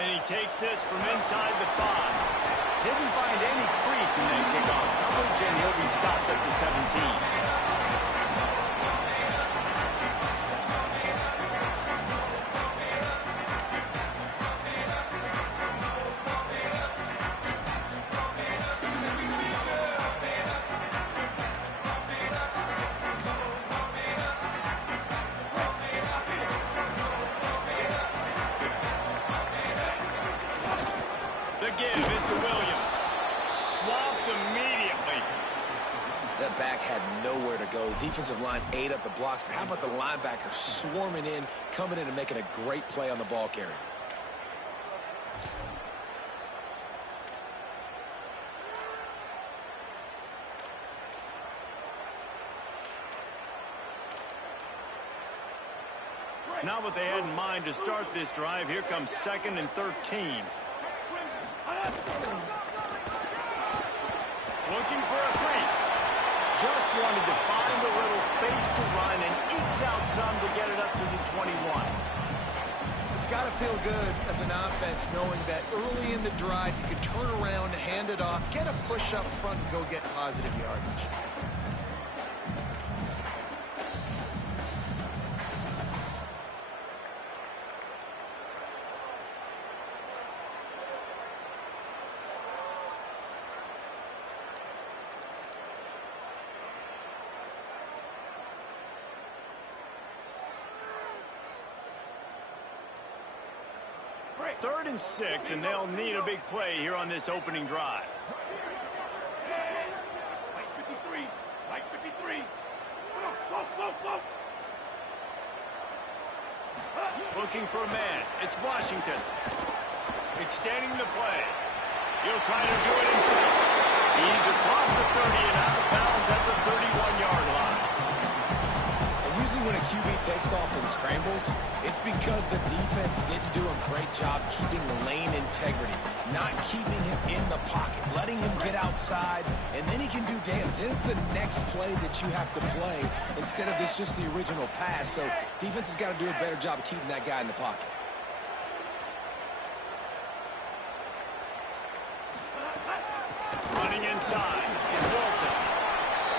And he takes this from inside the 5. Didn't find any crease in that kickoff coverage, and he'll be stopped at the 17. Defensive line ate up the blocks, but how about the linebacker swarming in, coming in and making a great play on the ball carrier? Not what they had in mind to start this drive. Here comes 2nd and 13. Looking for a crease. Just wanted to find a little space to run and ekes out some to get it up to the 21. It's got to feel good as an offense knowing that early in the drive you can turn around, hand it off, get a push up front, and go get positive yardage. Third and 6, and they'll need a big play here on this opening drive. White 53. White 53. Come on, go. Looking for a man. It's Washington. Extending the play. He'll try to do it himself. He's across the 30 and out of bounds at the 31-yard line. Usually when a QB takes off and scrambles, it's because the defense didn't do a great job keeping lane integrity, not keeping him in the pocket, letting him get outside, and then he can do damage. Then it's the next play that you have to play instead of this just the original pass. So defense has got to do a better job of keeping that guy in the pocket. Running inside is Walton.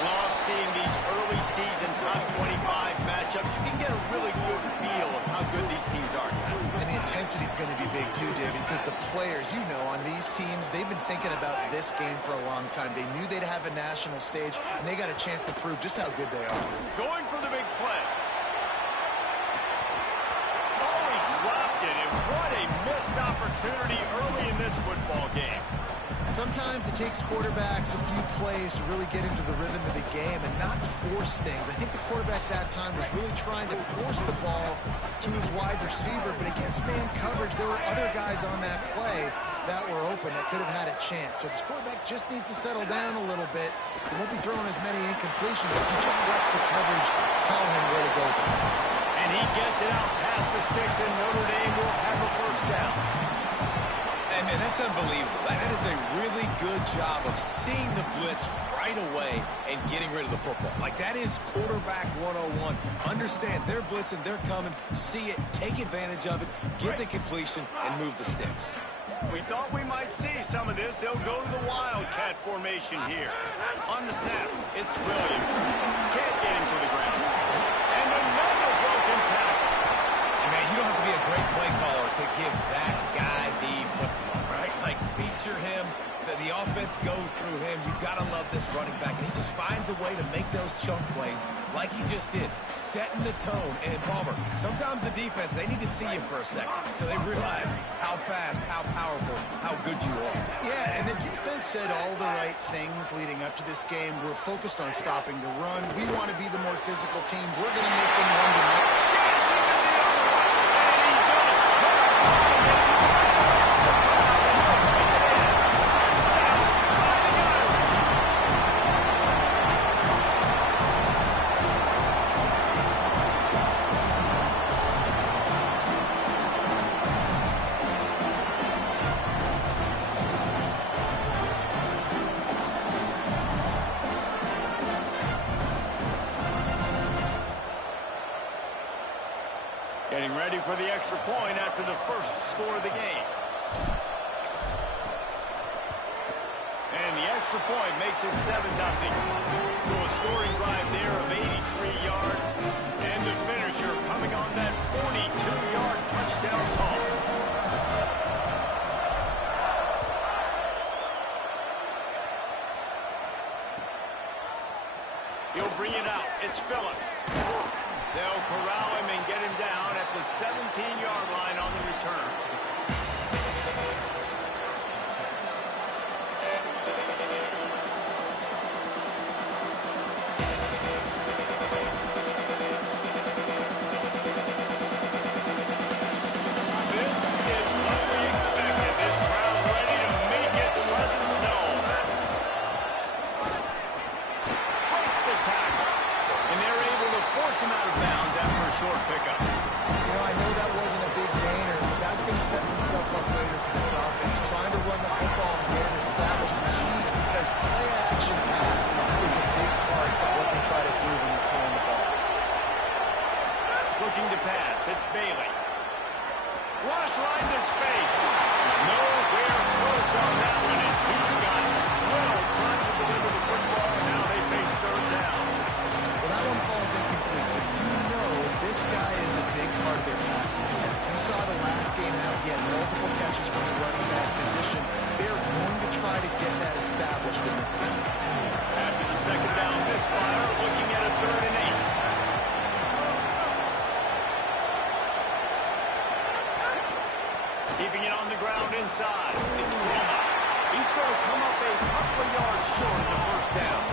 Love seeing these early season top 25 matchups. You can get a really good feel of how good these teams are, guys. And the intensity is going to be big too, David, because the players, you know, on these teams, they've been thinking about this game for a long time. They knew they'd have a national stage, and they got a chance to prove just how good they are. Going for the big play. Oh, he dropped it, and what a missed opportunity early in this football game. Sometimes it takes quarterbacks a few plays to really get into the rhythm of the game and not force things. I think the quarterback that time was really trying to force the ball to his wide receiver, but against man coverage, there were other guys on that play that were open that could have had a chance. So this quarterback just needs to settle down a little bit. He won't be throwing as many incompletions. He just lets the coverage tell him where to go. And he gets it out past the sticks, and Notre Dame will have a first down. Hey, man, that's unbelievable. That is a really good job of seeing the blitz right away and getting rid of the football. Like, that is quarterback 101. Understand they're blitzing, they're coming, see it, take advantage of it, get the completion, and move the sticks. We thought we might see some of this. They'll go to the Wildcat formation here. On the snap, it's Williams. Can't get him to the ground. And another broken tackle. And, man, you don't have to be a great play caller to give that guy the football, right? Like, feature him. The offense goes through him. You've got to love this running back. And he just finds a way to make those chunk plays like he just did, setting the tone. And, Palmer, sometimes the defense, they need to see you for a second so they realize how fast, how powerful, how good you are. Yeah, and the defense said all the right things leading up to this game. We're focused on stopping the run. We want to be the more physical team. We're going to make them run tonight. Dashing to the other way. And he just can't. Getting ready for the extra point after the first score of the game. And the extra point makes it 7-0. So a scoring drive there of 83 yards. And the finisher coming on that 42-yard touchdown toss. He'll bring it out. It's Phillips. They'll corral him and get him down at the 17-yard line on the return. Him out of bounds after a short pickup. You know, I know that wasn't a big gainer, but that's going to set some stuff up later for this offense. Trying to run the football and get it established is huge because play-action pass is a big part of what they try to do when you're throwing the ball. Looking to pass, it's Bailey. Rush right to space. Nowhere close on that one as he got 12 trying to deliver the football, and now they face third down. Well, that one falls incomplete, but you know this guy is a big part of their passing attack. You saw the last game out, he had multiple catches from the running back position. They're going to try to get that established in this game. After the second down misfire, looking at a 3rd and 8. Keeping it on the ground inside. It's Groma. He's going to come up a couple of yards short of the first down.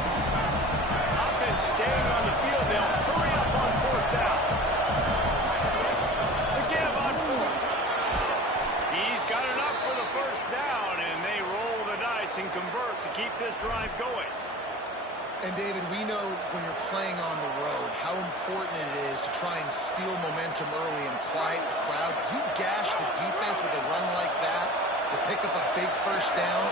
Offense staying on the field. They'll hurry up on 4th down. The give on 4th. He's got enough for the first down, and they roll the dice and convert to keep this drive going. And, David, we know when you're playing on the road how important it is to try and steal momentum early and quiet the crowd. You gash the defense with a run like that to pick up a big first down,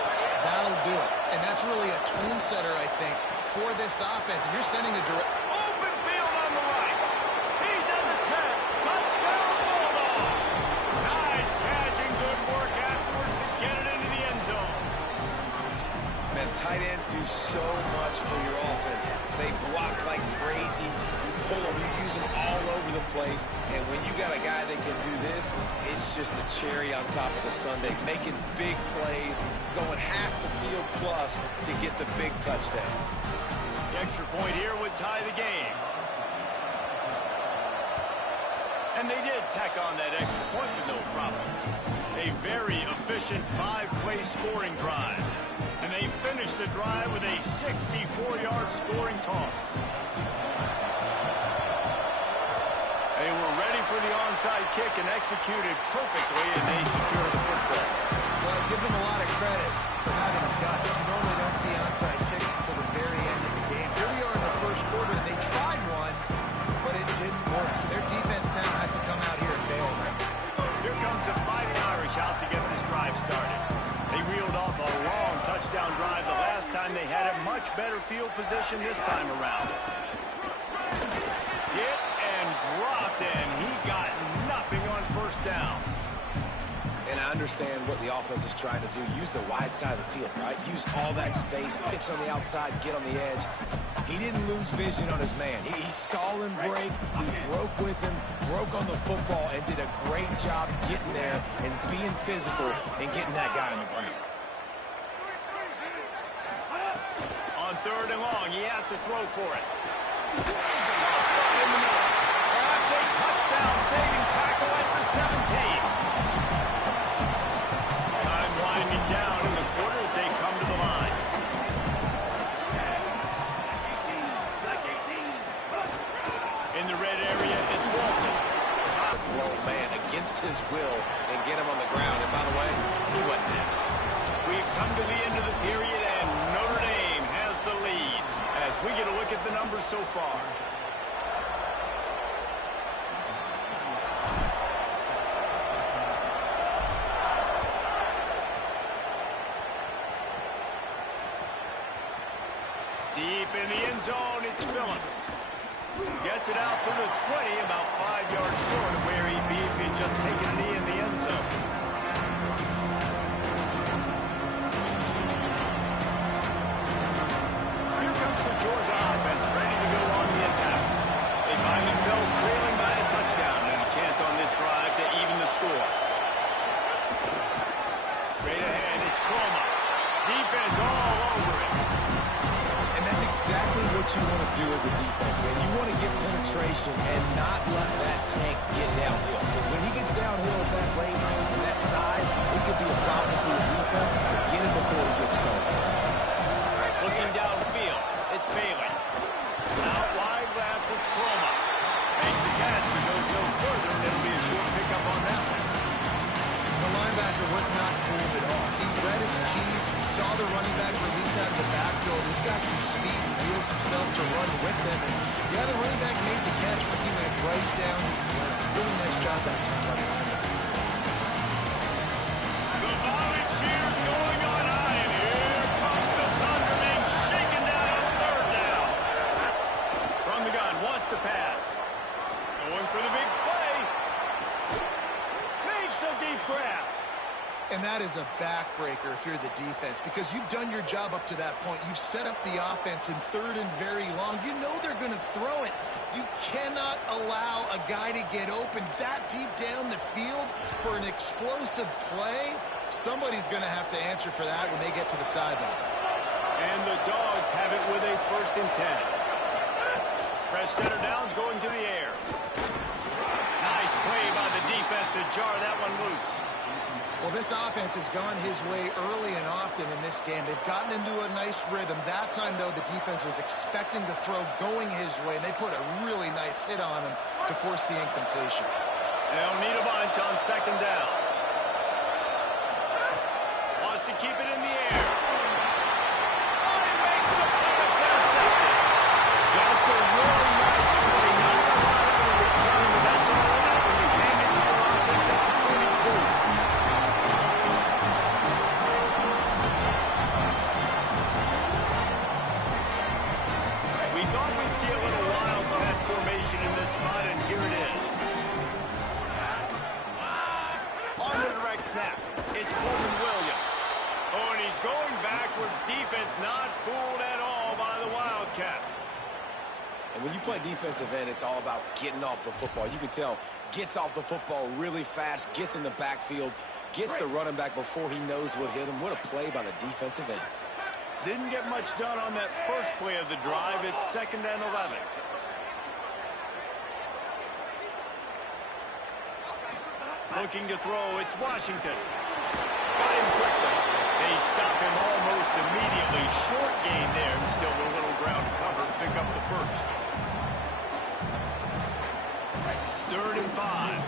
that'll do it. And that's really a tone setter, I think, for this offense. And you're sending a direct... Open field on the right. He's at the 10. Touchdown, Bulldog. Nice catch and good work afterwards to get it into the end zone. Man, tight ends do so much for your offense. They block like crazy. You pull them, you use them all over the place. And when you got a guy that can do this, it's just the cherry on top of the sundae. Making big plays, going half the field plus to get the big touchdown. The extra point here would tie the game. And they did tack on that extra point with no problem. A very efficient 5-play scoring drive. And they finished the drive with a 64-yard scoring toss. They were ready for the onside kick and executed perfectly, and they secured the football. Well, I give them a lot of credit for having guts. You normally don't see onside kicks until the very end of the game. Here we are in the first quarter. They tried one, but it didn't work. So their defense now has to come out here and bail them. Here comes the Fighting Irish out to get this drive started. They reeled off a long touchdown drive the last time. They had a much better field position this time around. Hit and dropped, and he got nothing on first down. And I understand what the offense is trying to do. Use the wide side of the field, right? Use all that space, pitch on the outside, get on the edge. He didn't lose vision on his man. He saw him break. He broke with him, broke on the football, and did a great job getting there and being physical and getting that guy on the ground. On 3rd and long, he has to throw for it. Toss spot in the middle. Perhaps a touchdown-saving tackle at the 17. Time winding down in the quarter as they come to the line. In the red area, it's Walton. Grown man against his will and get him on the ground. And by the way, he wasn't happy. We've come to the end of the period, and Notre Dame has the lead as we get a look at the numbers so far. Deep in the end zone, it's Phillips. Gets it out to the 20, about 5 yards short of where he'd be if he'd just taken a knee in the end zone. separation and not let that tank get downhill. Because when he gets downhill at that rate and that size, it could be a problem for your defense. Get him before he gets started. Looking downfield, it's Bailey. Out wide left, it's Chroma. Makes the catch, but goes no further, and it'll be a short pickup on that one. The linebacker was not fooled at all. He read his keys, saw the running back release out of the backfield. He's got some speed and wheels himself to run with them. And yeah, the running back made the catch, but he went right down to the ground. Really nice job that time by the linebacker. The volley cheers going on high, and here comes the Thunder being shaken down on third down. From the gun, wants to pass. Going for the big play. Makes a deep grab. And that is a backbreaker if you're the defense, because you've done your job up to that point. You've set up the offense in third and very long. You know they're going to throw it. You cannot allow a guy to get open that deep down the field for an explosive play. Somebody's going to have to answer for that when they get to the sidelines. And the Dogs have it with a 1st and 10. Press center downs going to the air. Nice play by the defense to jar that one loose. Well, this offense has gone his way early and often in this game. They've gotten into a nice rhythm. That time, though, the defense was expecting the throw going his way, and they put a really nice hit on him to force the incompletion. They'll need a bunch on 2nd down. Wants to keep it in the air. Oh, he makes the play. It's intercepted. Just a really nice play. Not a lot of a return, but that's all right when you hang it to your offense at the 42. See a little wildcat formation in this spot, and here it is. On the direct snap, it's Coleman Williams. Oh, and he's going backwards. Defense not fooled at all by the Wildcat. And when you play defensive end, it's all about getting off the football. You can tell, gets off the football really fast, gets in the backfield, gets the running back before he knows what hit him. What a play by the defensive end. Didn't get much done on that first play of the drive. It's 2nd and 11. Looking to throw, it's Washington. Got him quickly. They stop him almost immediately. Short gain there, and still a little ground to cover. Pick up the 1st. It's 3rd and 5.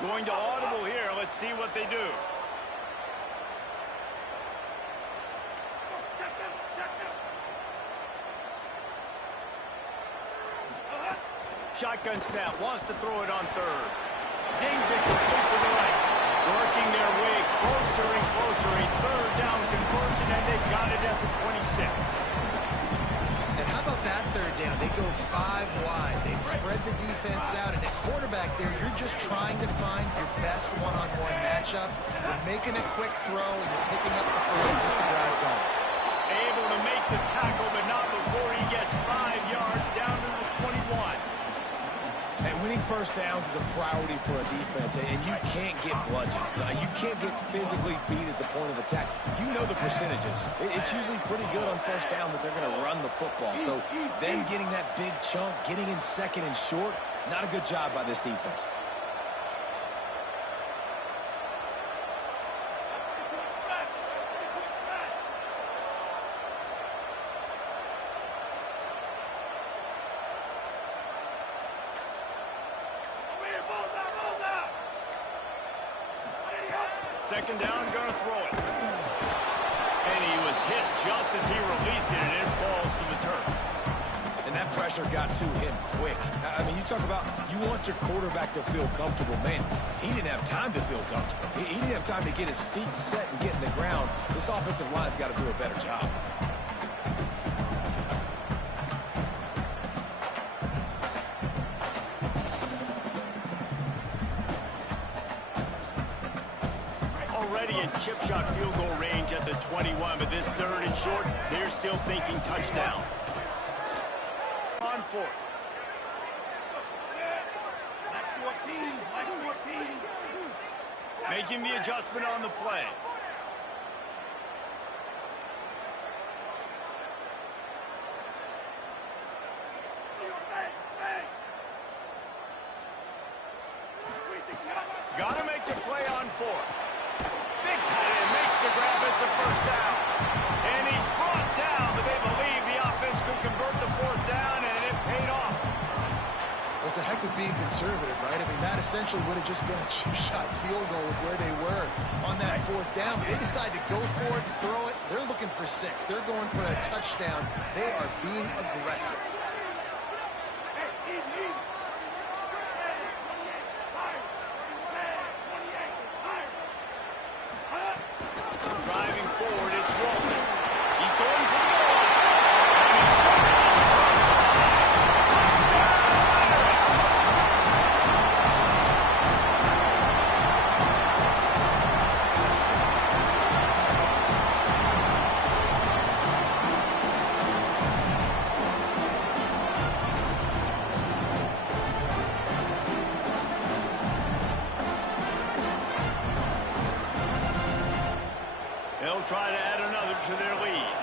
Going to audible here. Let's see what they do. Shotgun snap. Wants to throw it on 3rd. Zings it complete to the right. Working their way closer and closer. A 3rd down conversion, and they've got it at the 26. And how about that 3rd down? They go 5 wide. They spread the defense out. And at quarterback there, you're just trying to find your best one-on-one matchup. You're making a quick throw, and you're picking up the 1st with the drive going. Able to make the tackle, but not before he gets 5 yards down to the 21. And winning 1st downs is a priority for a defense, and you can't get bludgeoned. You can't get physically beat at the point of attack. You know the percentages. It's usually pretty good on 1st down that they're going to run the football. So them getting that big chunk, getting in 2nd and short, not a good job by this defense. Second down, gonna throw it. And he was hit just as he released it, and it falls to the turf. And that pressure got to him quick. I mean, you talk about you want your quarterback to feel comfortable. Man, he didn't have time to feel comfortable. He didn't have time to get his feet set and get in the ground. This offensive line's got to do a better job. Already in chip shot field goal range at the 21, but this 3rd and short, they're still thinking touchdown. On 4th. Like 14. Making the adjustment on the play. Got to make the play on fourth. Big tight end makes the grab. It's a first down. And he's brought down, but they believe the offense could convert the fourth down, and it paid off. Well, it's a heck of being conservative, right? I mean, that essentially would have just been a chip shot field goal with where they were on that fourth down. But they decide to go for it, throw it. They're looking for 6. They're going for a touchdown. They are being aggressive. Driving forward, it's Walton. He's going for the goal. And he surges across the line. Touchdown, they'll try to add another to their lead.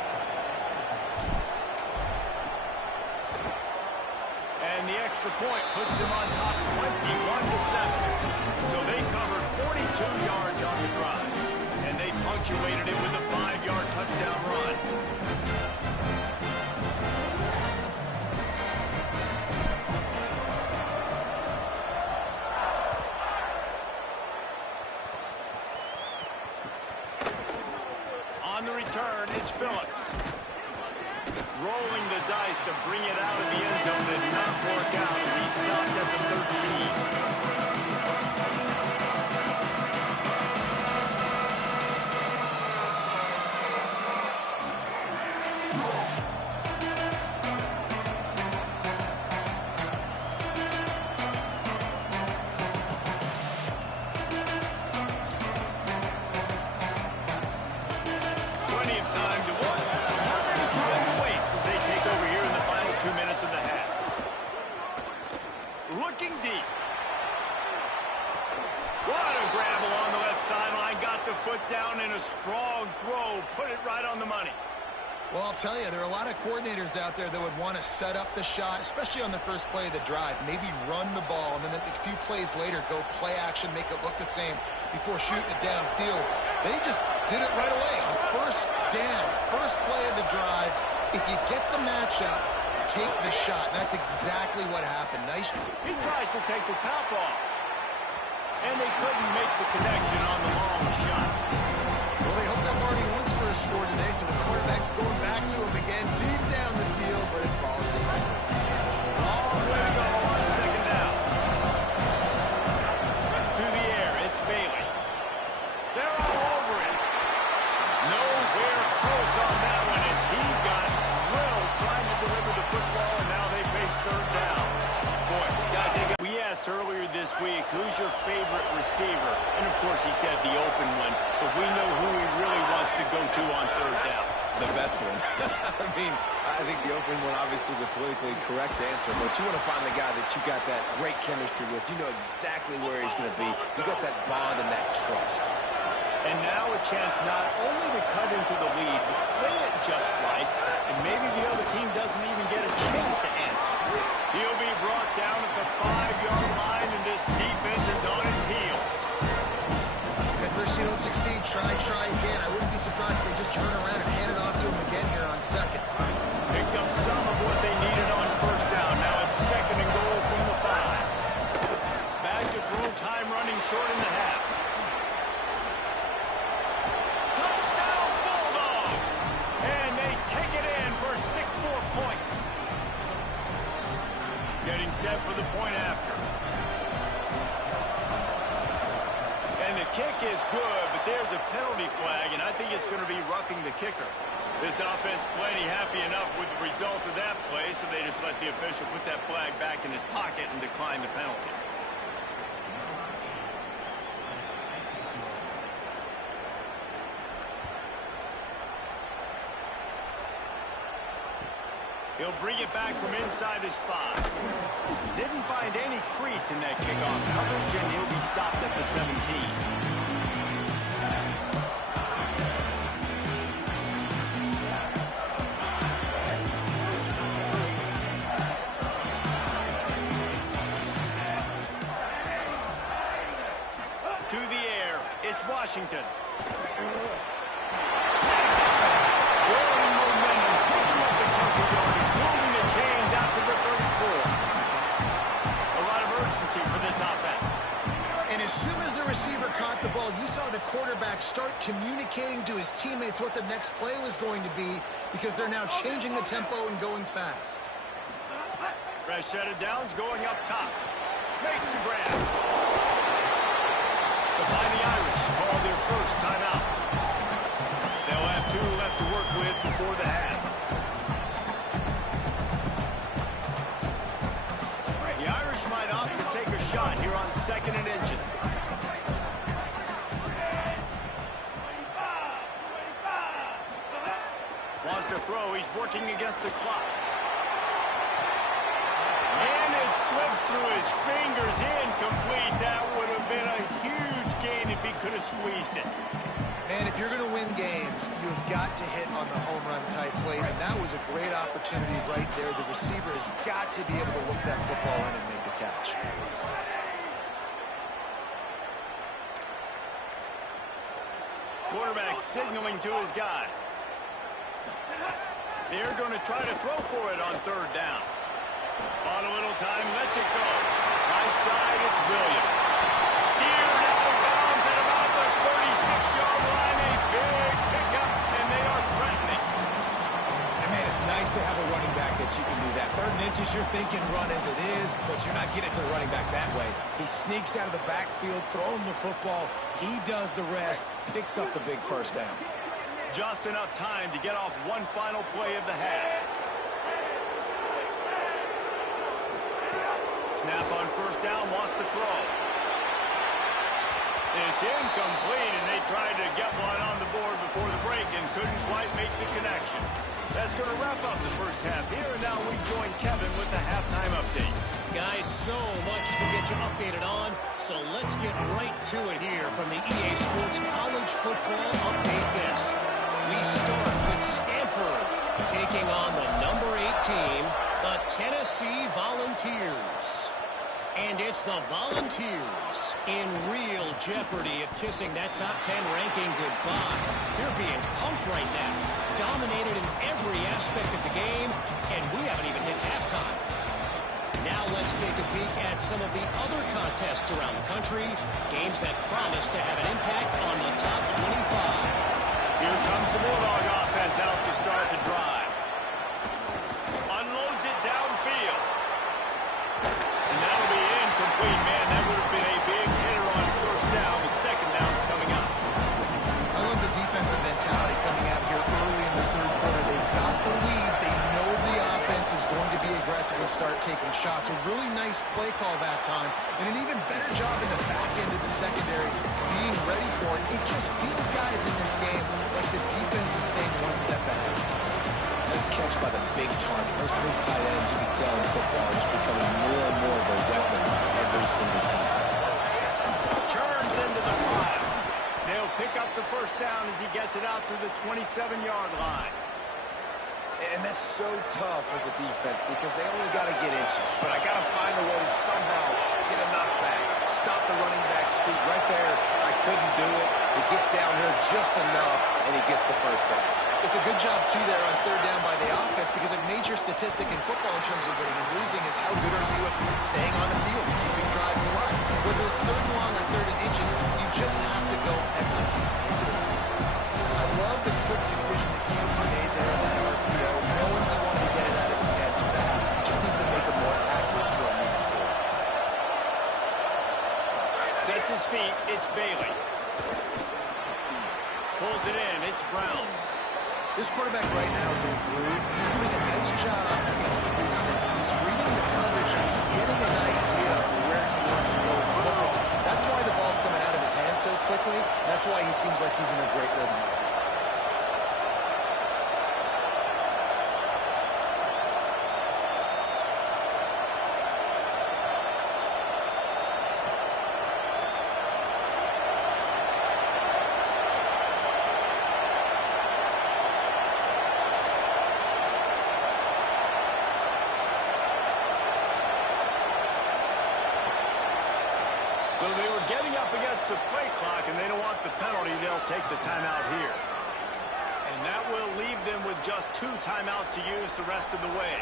And the extra point puts them on top 21-7. So they covered 42 yards on the drive. And they punctuated it with a 5-yard touchdown run. On the return, it's Phillips. Rolling the dice to bring it out of the end zone did not work out as he stopped at the 13. Plenty of time to work. Not any time to waste as they take over here in the final 2 minutes of the half. Looking deep. What a grab along the left sideline. Got the foot down in a strong throw. Put it right on the money. Well, I'll tell you, there are a lot of coordinators out there that would want to set up the shot, especially on the first play of the drive. Maybe run the ball, and then a few plays later, go play action, make it look the same before shooting it downfield. They just did it right away on first down, first play of the drive. If you get the matchup, take the shot. That's exactly what happened. Nice. He tries to take the top off. And they couldn't make the connection on the long shot. Well, they hooked up already once for a score today, so the quarterback's going back to him again, deep down the field, but it falls in. All the way to go on second down. To the air, it's Bailey. They're all over it. Nowhere close on that one as he got drilled trying to deliver the football, and now they face third down. Boy, guys, we asked earlier this week, who's your favorite receiver? And, of course, he said the open one, but we know who he really wants to go to on third down. The best one. I mean, I think the open one, obviously the politically correct answer, but you want to find the guy that you got that great chemistry with. You know exactly where he's going to be. You got that bond and that trust. And now a chance not only to cut into the lead, but play it just right, and maybe the other team doesn't even get a chance to answer. He'll be brought down at the 5-yard line, and this defense is on its heels. At first you don't succeed, try again. I wouldn't be surprised if they just turn around and hand it off to him again here on second. Picked up some of what they needed on first down. Now it's second and goal from the 5. Back to throw time running short in the half. Touchdown Bulldogs! And they take it in for 6 more points. Getting set for the point after. And the kick is good, but there's a penalty flag, and I think it's going to be roughing the kicker. This offense plenty happy enough with the result of that play, so they just let the official put that flag back in his pocket and decline the penalty. He'll bring it back from inside his 5. Didn't find any crease in that kickoff coverage, and he'll be stopped at the 17. To the air, it's Washington. Snags it. Building momentum, picking up the chunk of yardage, moving the chains out to the 34. A lot of urgency for this offense. And as soon as the receiver caught the ball, you saw the quarterback start communicating to his teammates what the next play was going to be, because they're now changing the tempo and going fast. Fresh set of downs going up top. Makes the grab. The Fighting Irish call their first timeout. They'll have 2 left to work with before the half. The Irish might opt to take a shot here on 2nd and inches. Wants to throw. He's working against the clock. And it slips through his fingers. Incomplete. That would have been a huge gain if he could have squeezed it. Man, if you're going to win games, you've got to hit on the home run type plays, and that was a great opportunity right there. The receiver has got to be able to look that football in and make the catch. Quarterback signaling to his guys. They're going to try to throw for it on 3rd down. On a little time, lets it go. Right side, it's Williams. Steered out of bounds at about the 36-yard line. A big pickup, and they are threatening. And, man, it's nice to have a running back that you can do that. 3rd and inches, you're thinking run as it is, but you're not getting to the running back that way. He sneaks out of the backfield, throwing the football. He does the rest, picks up the big 1st down. Just enough time to get off one final play of the half. Snap on 1st down, wants to throw. It's incomplete, and they tried to get one on the board before the break and couldn't quite make the connection. That's going to wrap up the first half here, and now we join Kevin with the halftime update. Guys, so much to get you updated on, so let's get right to it here from the EA Sports College Football Update Desk. We start with Stanford taking on the number 8 team, the Tennessee Volunteers. And it's the Volunteers in real jeopardy of kissing that top 10 ranking goodbye. They're being pumped right now, dominated in every aspect of the game, and we haven't even hit halftime. Now let's take a peek at some of the other contests around the country, games that promise to have an impact on the top 25. Here comes the Bulldog offense out to start the drive. Unloads it downfield. And that'll be incomplete, man. That would have been a big hitter on 1st down, with 2nd downs coming up. I love the defensive mentality coming out here early in the 3rd quarter. They've got the lead. They know the offense is going to be aggressive and start taking shots. A really nice play call that time, and an even better job in the back end of the secondary being ready for it. It just feels, guys, in this game like the defense is staying one step ahead. Nice catch by the big target. Those big tight ends, you can tell in football, are just becoming more and more of a weapon every single time. Turns into the pile. They'll pick up the 1st down as he gets it out to the 27-yard line. And that's so tough as a defense because they only got to get inches. But I got to find a way to somehow get a knockback, stop the running back's feet right there. I couldn't do it. He gets down here just enough, and he gets the 1st down. It's a good job, too, there on 3rd down by the offense, because a major statistic in football in terms of winning and losing is how good are you at staying on the field and keeping drives alive. Whether it's 3rd and long or 3rd and inches, you just have to go execute. I love the quick decision that QB made there in that RPO, knowing he wanted to get it out of his hands fast. He just needs to make a more accurate throw moving forward. Sets his feet, it's Bailey. Pulls it in, it's Brown. This quarterback right now is in a groove. He's doing a nice job increasing. He's reading the coverage, and he's getting an idea of where he wants to go with the football. That's why the ball's coming out of his hands so quickly. That's why he seems like he's in a great rhythm. against the play clock, and they don't want the penalty. They'll take the timeout here. And that will leave them with just 2 timeouts to use the rest of the way.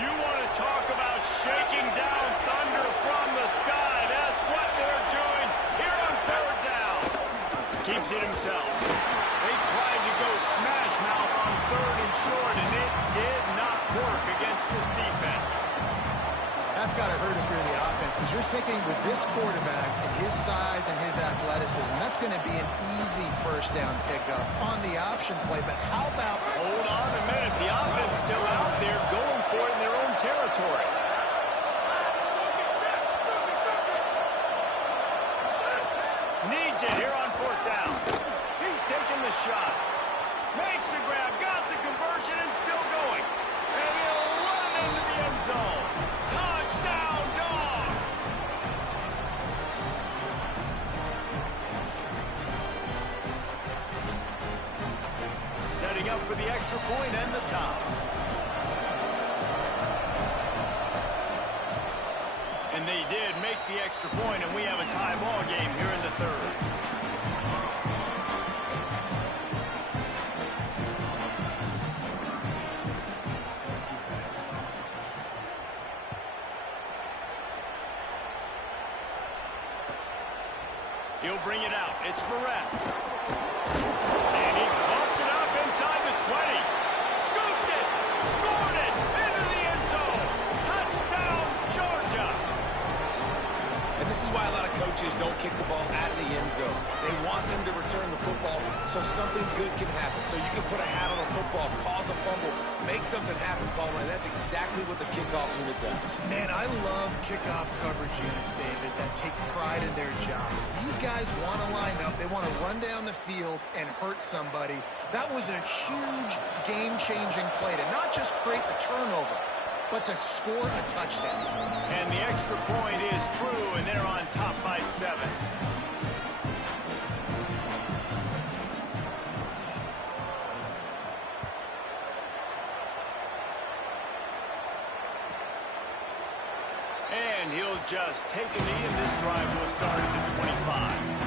You want to talk about shaking down thunder from the sky. That's what they're doing here on 3rd down. Keeps it himself. They tried to go smash mouth on 3rd and short, and it did not work against this defense. That's got to hurt if you're the offense, because you're thinking with this quarterback and his size and his athleticism, that's going to be an easy 1st down pickup on the option play. But how about... Hold on a minute. The offense still out there going for it in their own territory. Needs it here on 4th down. He's taking the shot. Makes the grab. Got the conversion and still going. And he'll run it into the end zone. Touchdown, Dogs! Setting up for the extra point and the top. And they did make the extra point, and we have a tie ball game here in the 3rd. He'll bring it out. It's Perez. And he pops it up inside the 20. Scooped it. Scored it. Into the end zone. Touchdown, Georgia. And this is why a lot of coaches don't kick the ball out of the end zone. They want them to return the football so something good can happen. So you can put a hat on a football, cause a fumble, make something happen, Palmer. And that's exactly what the kickoff unit does. Man, I love kickoff coverage units, David, that take pride in their jobs. These guys want to line up. They want to run down the field and hurt somebody. That was a huge game-changing play to not just create the turnover, but to score a touchdown. And the extra point is true, and they're on top by 7. And he'll just take a knee, and this drive will start at the 25.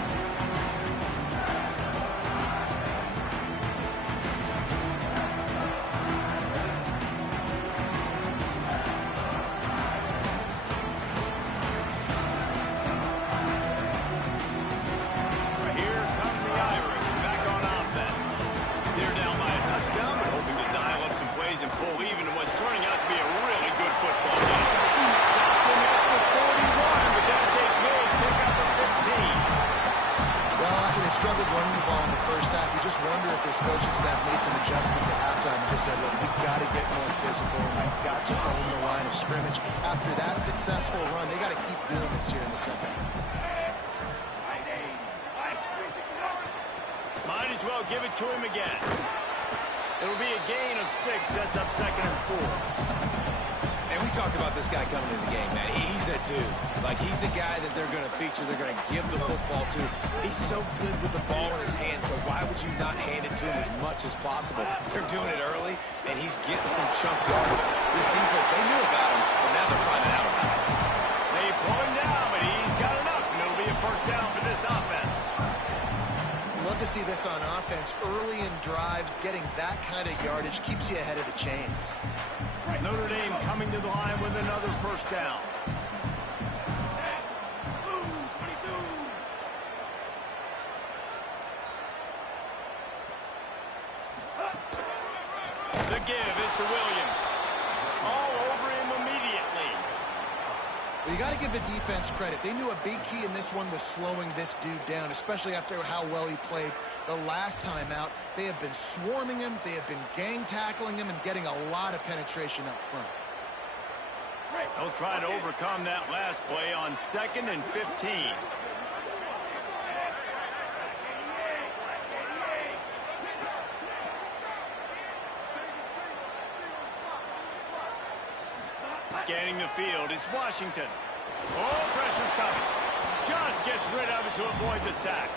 Struggled running the ball in the 1st half. You just wonder if this coaching staff made some adjustments at halftime and just said, look, we've got to get more physical. We've got to own the line of scrimmage. After that successful run, they got to keep doing this here in the 2nd half. Might as well give it to him again. It'll be a gain of 6, sets up 2nd and 4. And we talked about this guy coming into the game, man. He's a dude. Like, he's a guy that they're going to feature, they're going to give the football to. He's so good with the ball in his hands, so why would you not hand it to him as much as possible? They're doing it early, and he's getting some chunk yards. This defense, they knew about him, but now they're finding out about him. They pull him down, but he's got enough, and it'll be a 1st down for this offense. Love to see this on offense. Early in drives, getting that kind of yardage keeps you ahead of the chains. Notre Dame coming to the line with another 1st down. The give is to Williams. All over him immediately. Well, you got to give the defense credit. They knew a big key in this one was slowing this dude down, especially after how well he played the last time out. They have been swarming him. They have been gang tackling him and getting a lot of penetration up front. They'll try to overcome that last play on 2nd and 15. Scanning the field, it's Washington. Oh, pressure's coming. Just gets rid of it to avoid the sack.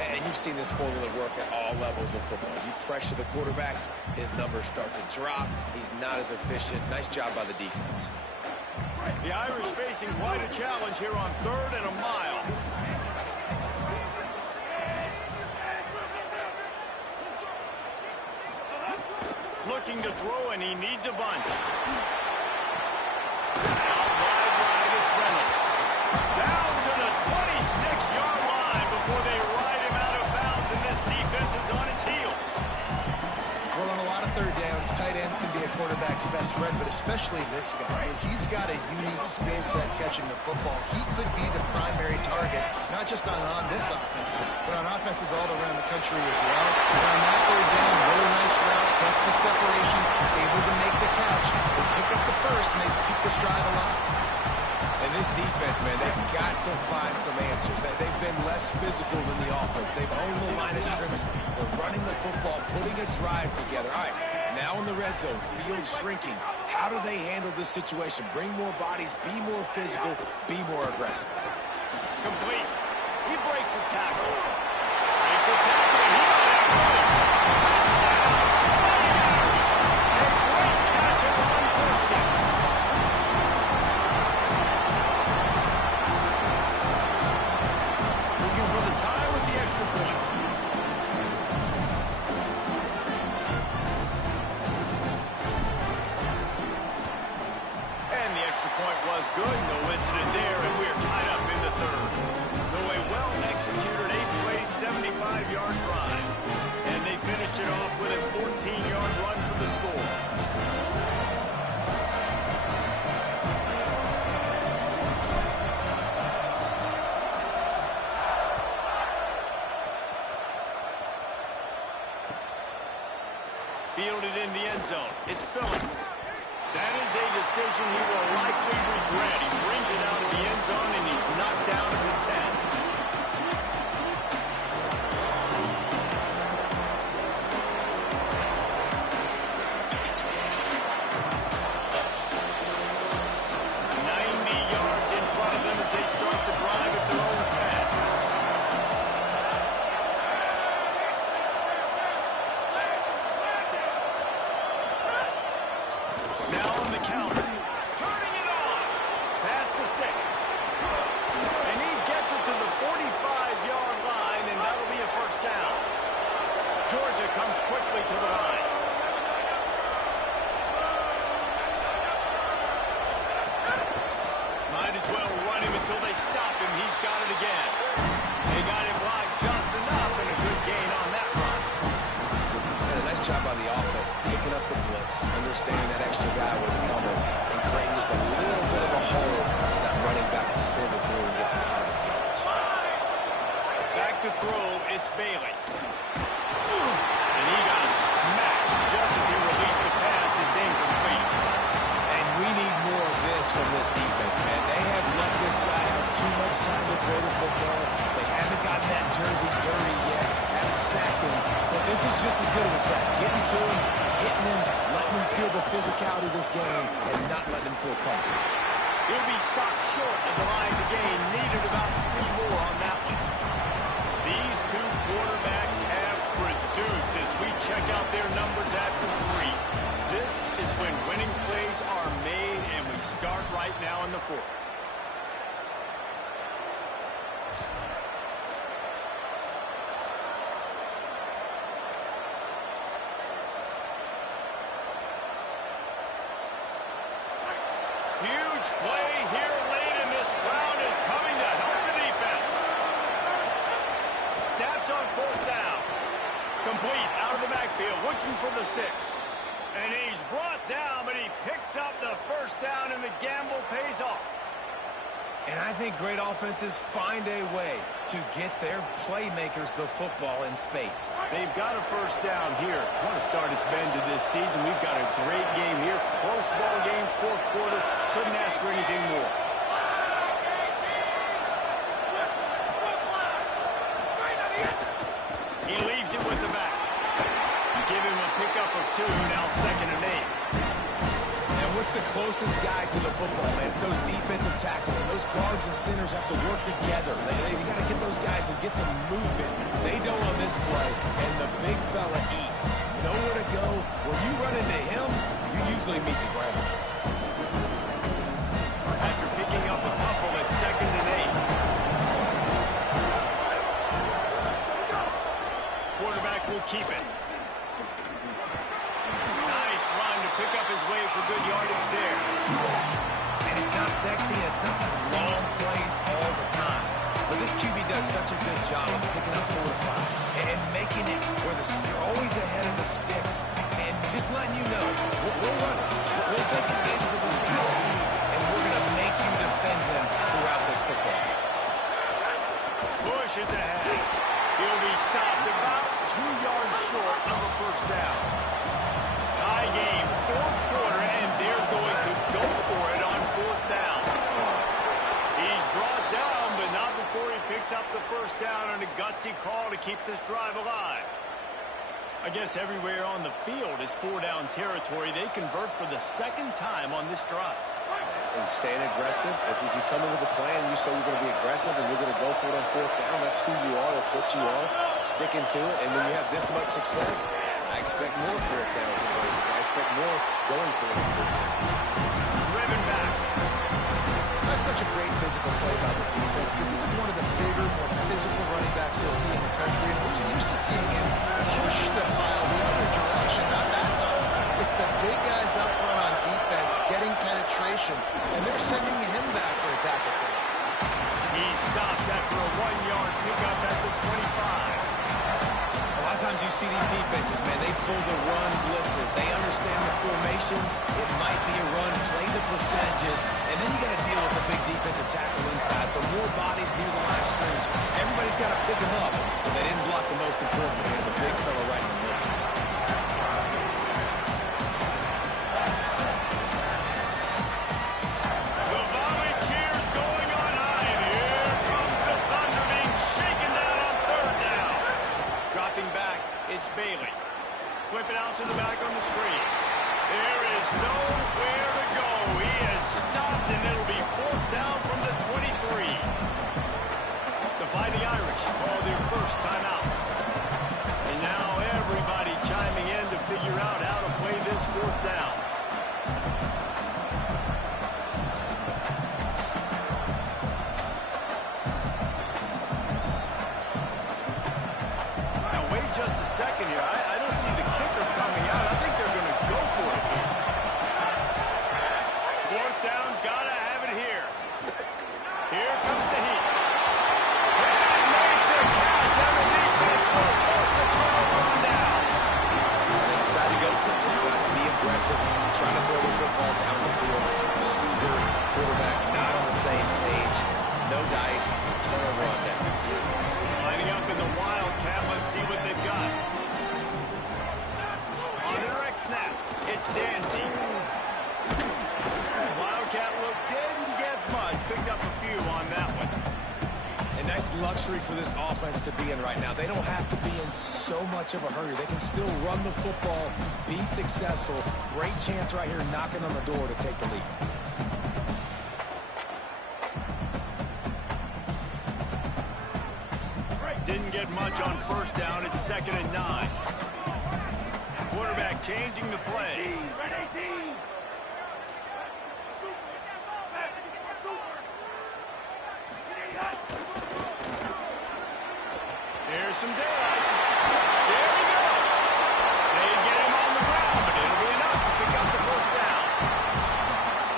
And you've seen this formula work at all levels of football. You pressure the quarterback, his numbers start to drop. He's not as efficient. Nice job by the defense. The Irish facing quite a challenge here on 3rd and a mile. Looking to throw, and he needs a bunch. Out wide right, it's Reynolds. Down to the 26-yard line before they ride him out of bounds, and this defense is on its heels. Well, on a lot of 3rd downs, tight ends can be a quarterback's best friend, but especially this guy. He's got a unique skill set catching the football. He could be the primary target, not just on this offense, but on offenses all around the country as well. And on that 3rd down, really nice route, gets the separation, able to make the catch. They pick up the first, and they keep this drive alive. And this defense, man, they've got to find some answers. They've been less physical than the offense. They've owned the line of scrimmage. They're running the football, putting a drive together. All right, now in the red zone, field shrinking. How do they handle this situation? Bring more bodies, be more physical, be more aggressive. Complete. He breaks a tackle. Breaks a tackle, and he might have run. A great catch and run for 6. Looking for the tie with the extra point. And the extra point was good. No incident there, and we're tied up in the 3rd. So a well-executed 8-play, 75-yard drive. And they finished it off with a 14-yard run for the score. Fielded in the end zone. It's Phillips. That is a decision he will likely regret. He brings it out of the end zone, and he's knocked down at the 10. Georgia comes quickly to the line. Might as well run him until they stop him. He's got it again. They got him blocked just enough, and a good gain on that run. And a nice job by the offense, picking up the blitz, understanding that extra guy was coming, and creating just a little bit of a hole for that running back to slither through and get some positive yards. Back to throw, it's Bailey. And he got smacked just as he released the pass. It's incomplete. And we need more of this from this defense, man. They have let this guy have too much time to throw the football. They haven't gotten that jersey dirty yet, haven't sacked him. But this is just as good as a sack. Getting to him, hitting him, letting him feel the physicality of this game, and not letting him feel comfortable. He'll be stopped short of the line to gain. Needed about 3 more on that one. These two quarterbacks have produced as we check out their numbers after 3. This is when winning plays are made, and we start right now in the 4th. Huge play here late, and this crowd is coming to help the defense. Snaps on 4th down. Complete out of the backfield, looking for the sticks. And he's brought down, but he picks up the 1st down, and the gamble pays off. And I think great offenses find a way to get their playmakers the football in space. They've got a 1st down here. What a start it's been to this season. We've got a great game here. Close ball game, 4th quarter. Couldn't ask for anything more. He leaves it with the back. You give him a pickup of 2, now 2nd and 8. And What's the closest guy to the football, man? It's those defensive tackles, and those guards and centers have to work together. They got to get those guys and get some movement. They don't on this play, and the big fella eats. Nowhere to go. When you run into him, you usually meet the ground. After picking up a couple at 2nd and 8. Quarterback will keep it. Nice run to pick up his way for good yardage there. And it's not sexy, and it's not these long plays all the time. But this QB does such a good job of picking up 4 to 5 and making it where you're always ahead of the sticks and just letting you know, we'll run it. We'll take advantage of this guy's speed, and we're going to make you defend him throughout this football game. Bush is ahead. He'll be stopped about 2 yards short of a first down. Tie game, 4th quarter, and they're going to go for it on 4th down. He's brought down, but not before he picks up the first down on a gutsy call to keep this drive alive. I guess everywhere on the field is 4-down territory. They convert for the 2nd time on this drive. And staying aggressive. If you come in with a plan, you say you're going to be aggressive and you're going to go for it on 4th down, that's who you are, that's what you are. Sticking to it, and when you have this much success, I expect more 4th down conversions. I expect more going for it on 4th down. Driven back. That's such a great physical play by the defense because this is one of the bigger, more physical running backs you'll see in the country. And we're used to seeing him push the pile the other direction. Not that time. It's the big guys up front on defense getting penetration, and they're sending him back for a tackle for loss. He stopped after a 1-yard pickup at the 25. A lot of times you see these defenses, man, they pull the run blitzes. They understand the formations. It might be a run, play the percentages, and then you got to deal with the big defensive tackle inside. So more bodies near the line of scrimmage. Everybody's got to pick them up, but they didn't block the most important man, the big fella right in the middle. The volley cheers going on high, and here comes the thunder being shaken down on 3rd down. Dropping back, it's Bailey. Flip it out to the back on the screen. There is nowhere to go. He has stopped, and it'll be 4th down from the 23. The Fighting Irish call their first timeout. And now everybody chiming in to figure out how to play this 4th down. Now wait just a second here. I don't see the kicker coming out. I think they're going to go for it here. 4th down, gotta have it here. Here comes the heat. And make the catch, and the defense will force a turnover on downs. They decide to go for it. Decide to be aggressive, trying to throw the football down the field. Receiver, quarterback, not on the same page. No dice, turnover on downs. Lining up in the Wildcat. Let's see what they've got. On the direct snap, it's Danzy. Wildcat look didn't get much. Picked up a few on that one. And nice luxury for this offense to be in right now. They don't have to be in so much of a hurry. They can still run the football, be successful. Great chance right here knocking on the door to take the lead. Didn't get much on 1st down. It's 2nd and 9. Quarterback changing the play. There's some daylight. There we go. They get him on the ground, but it'll be enough to pick up the first down.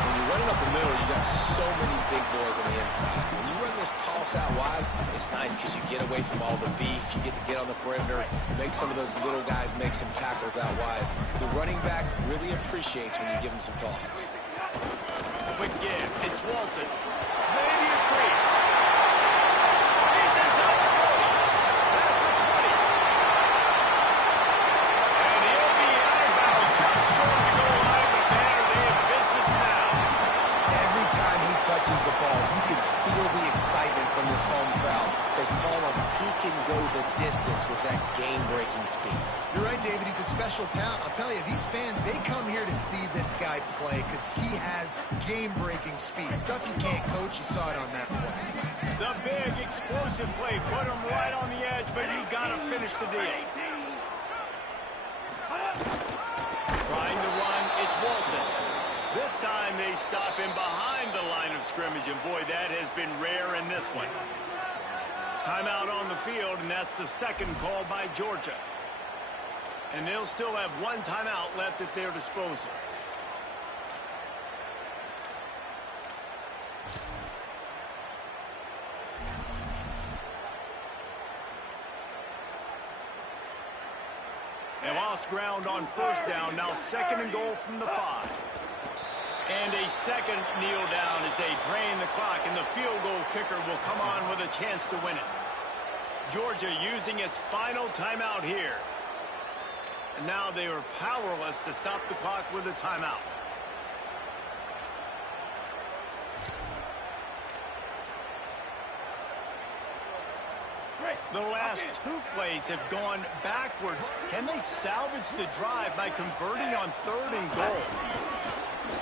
When you're running up the middle, you got so many big boys on the inside. When you run this toss out wide, it's nice because you get away from all the beef. You get to get on the perimeter, make some of those little guys make some tackles out wide. The running back really appreciates when you give him some tosses. Quick give. It's Walton. Maybe a crease. He's inside the 40. That's the 20. And he'll be out of bounds just short of the goal line, but man, are they in business now. Every time he touches the ball, you can feel the excitement from this home crowd because, Paul, he can go the distance with that game-breaking speed. You're right, David. He's a special talent. I'll tell you, these fans, they come here to see this guy play because he has game-breaking speed. Stuff you can't coach. You saw it on that play. The big, explosive play put him right on the edge, but you got to finish the deal. Trying to run, it's Walton. This time they stop him behind the line of scrimmage, and boy, that has been rare in this one. Timeout on the field, and that's the second call by Georgia. And they'll still have one timeout left at their disposal. They lost ground on first down. Now second and goal from the 5. And a second kneel down as they drain the clock, and the field goal kicker will come on with a chance to win it. Georgia using its final timeout here. And now they are powerless to stop the clock with a timeout. The last two plays have gone backwards. Can they salvage the drive by converting on third and goal?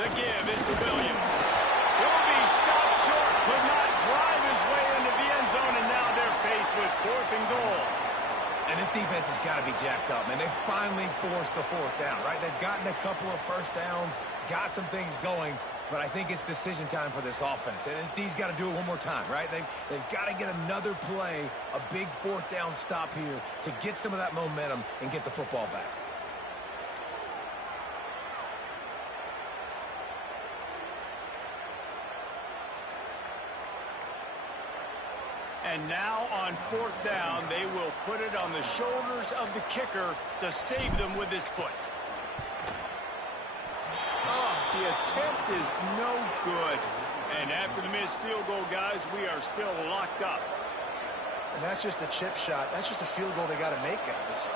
The give is to Williams. Will be stopped short. Could not drive his way into the end zone, and now they're faced with fourth and goal. And this defense has got to be jacked up, man. They finally forced the fourth down, right? They've gotten a couple of first downs, got some things going, but I think it's decision time for this offense. And this D's got to do it one more time, right? They've got to get another play, a big fourth down stop here to get some of that momentum and get the football back. And now on fourth down, they will put it on the shoulders of the kicker to save them with his foot. Oh, the attempt is no good. And after the missed field goal, guys, we are still locked up. And that's just a chip shot. That's just a field goal they got to make, guys.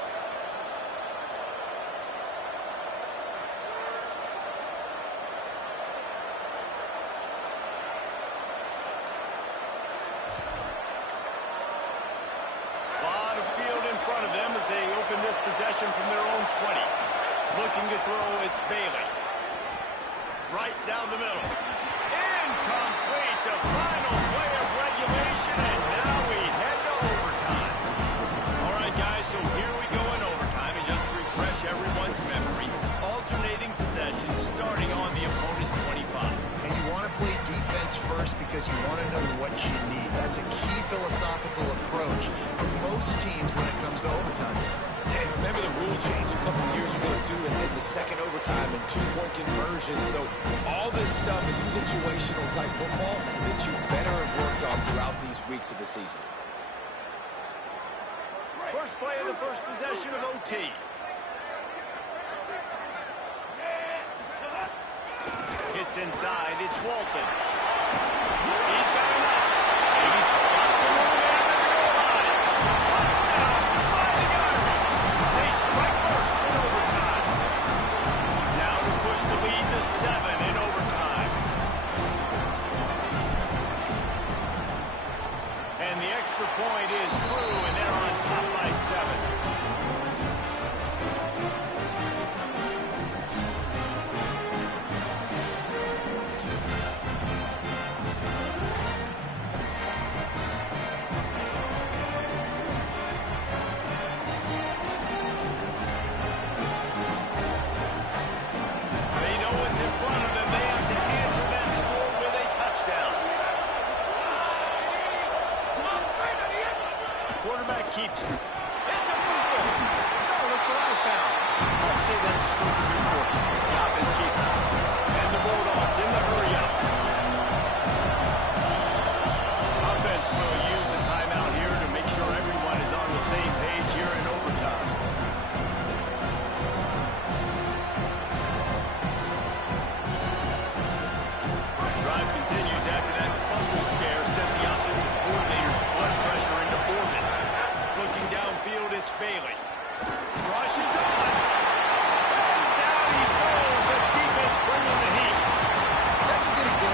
Possession from their own 20. Looking to throw, it's Bailey. Right down the middle. Incomplete. The final play of regulation, and now we head to overtime. All right, guys, so here we go in overtime. And just to refresh everyone's memory, alternating possession starting on the opponent's 25. And you want to play defense first because you want to know what you need. That's a key philosophical approach for most teams when it comes to overtime. Yeah, remember the rule change a couple years ago, too, and then the second overtime and two-point conversion. So all this stuff is situational-type football that you better have worked on throughout these weeks of the season. First play of the first possession of OT. Hits inside. It's Walton. He's got enough. He's got to move down the goal line. Touchdown. Strike first in overtime. Now to push the lead to 7 in overtime. And the extra point is true, and they're on top by 7. Keeps it. It's a football. No, look what I found. I'd say that's a stroke of good fortune. The offense keeps it. And the Bulldogs in the hurry-up. Offense will use a timeout here to make sure everyone is on the same page here in overtime. Drive continues after that fumble scare sent the offensive coordinator's blood pressure into orbit. Looking downfield, it's Bailey. Rushes on. And down he goes. The defense bringing the heat. That's a good example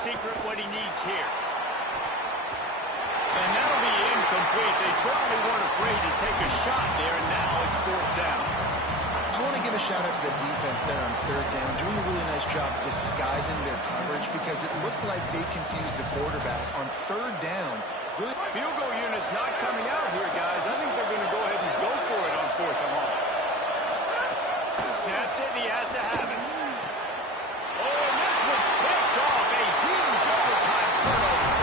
secret what he needs here. And that'll be incomplete. They certainly weren't afraid to take a shot there, and now it's fourth down. I want to give a shout out to the defense there on third down, doing a really nice job disguising their coverage because it looked like they confused the quarterback on third down. Really, field goal unit's not coming out here, guys. I think they're going to go ahead and go for it on fourth and long. Snapped it, and he has to have it. Oh, and this one's picked off. A huge overtime turnover.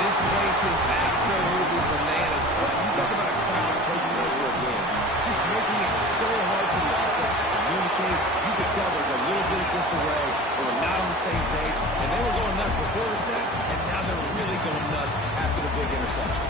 This place is absolutely bananas. You talk about a crowd taking over a game. Just making it so hard for the offense to communicate. You could tell there's a little bit of disarray. They were not on the same page, and they were going nuts before the snap, and now they're really going nuts after the big interception.